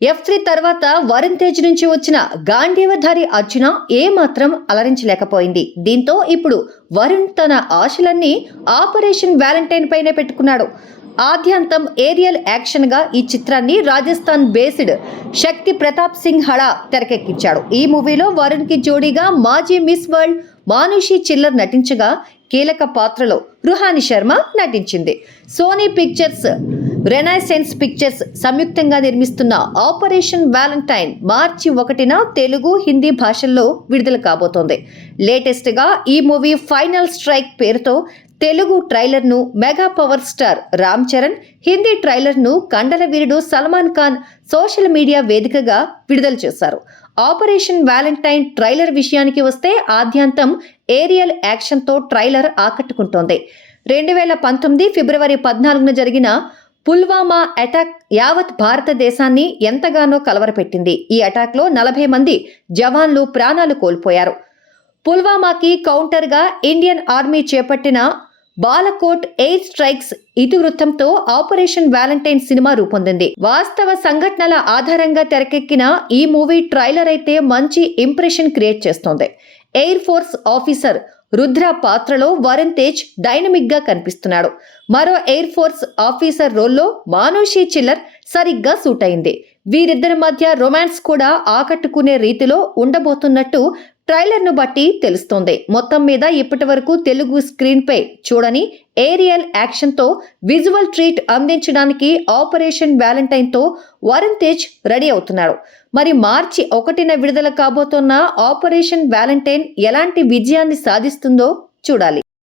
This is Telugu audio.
F3 తర్వాత వరుణ్ తేజ్ నుంచి వచ్చిన గాంధీవధారి అర్జున ఏమాత్రం అలరించలేకపోయింది. దీంతో ఇప్పుడు వరుణ్ తన ఆశలన్నీ ఆపరేషన్ వ్యాలంటైన్ పైనే పెట్టుకున్నాడు. ఆద్యంతం ఏరియల్ యాక్షన్ గా ఈ చిత్రాన్ని రాజస్థాన్ బేస్డ్ శక్తి ప్రతాప్ సింగ్ హడా తెరకెక్కించాడు. ఈ మూవీలో వరుణ్ కి జోడీగా మాజీ మిస్ వరల్డ్ మానుషి చిల్లర్ నటించగా కీలక పాత్రలో రుహాని శర్మ నటించింది. సోనీ పిక్చర్స్, రెనైసెన్స్ పిక్చర్స్ సంయుక్తంగా నిర్మిస్తున్న ఆపరేషన్ వ్యాలంటైన్ మార్చి 1న తెలుగు, హిందీ భాషల్లో విడుదల కాబోతోంది. లేటెస్ట్ గా ఈ మూవీ ఫైనల్ స్ట్రైక్ పేరుతో తెలుగు ట్రైలర్ ను mega power star Ram Charan, Hindi trailer ను కండల వీరుడు సల్మాన్ ఖాన్ సోషల్ మీడియా వేదికగా విడుదల చేశారు. ఆపరేషన్ వ్యాలంటైన్ ట్రైలర్ విషయానికి వస్తే ఆద్యంతం ఏరియల్ యాక్షన్ తో ట్రైలర్ ఆకట్టుకుంటోంది. 2019 ఫిబ్రవరి 14న జరిగిన పుల్వామా అటాక్ యావత్ భారతదేశాన్ని ఎంతగానో కలవరపెట్టింది. ఈ అటాక్ లో 40 మంది జవాన్లు ప్రాణాలు కోల్పోయారు. పుల్వామాకి కౌంటర్గా ఇండియన్ ఆర్మీ చేపట్టిన బాలకోట్ ఎయిర్ స్ట్రైక్స్ ఇతివృత్తంతో ఆపరేషన్ వ్యాలంటైన్ సినిమా రూపొందింది. వాస్తవ సంఘటనల ఆధారంగా తెరకెక్కిన ఈ మూవీ ట్రైలర్ అయితే మంచి ఇంప్రెషన్ క్రియేట్ చేస్తోంది. ఎయిర్ ఫోర్స్ ఆఫీసర్ రుద్ర పాత్రలో వరుణ్ తేజ్ డైనమిక్ గా కనిపిస్తున్నాడు. మరో ఎయిర్ ఫోర్స్ ఆఫీసర్ రోల్లో మానుషి చిల్లర్ సరిగ్గా సూట్ అయింది. వీరిద్దరి మధ్య రొమాన్స్ కూడా ఆకట్టుకునే రీతిలో ఉండబోతున్నట్టు ట్రైలర్ ను బట్టి తెలుస్తోంది. మొత్తం మీద ఇప్పటి వరకు తెలుగు స్క్రీన్ పై చూడని ఏరియల్ యాక్షన్ తో విజువల్ ట్రీట్ అందించడానికి ఆపరేషన్ వ్యాలంటైన్ తో వరుణ్ తేజ్ రెడీ అవుతున్నాడు. మరి మార్చి 1న విడుదల కాబోతున్న ఆపరేషన్ వ్యాలంటైన్ ఎలాంటి విజయాన్ని సాధిస్తుందో చూడాలి.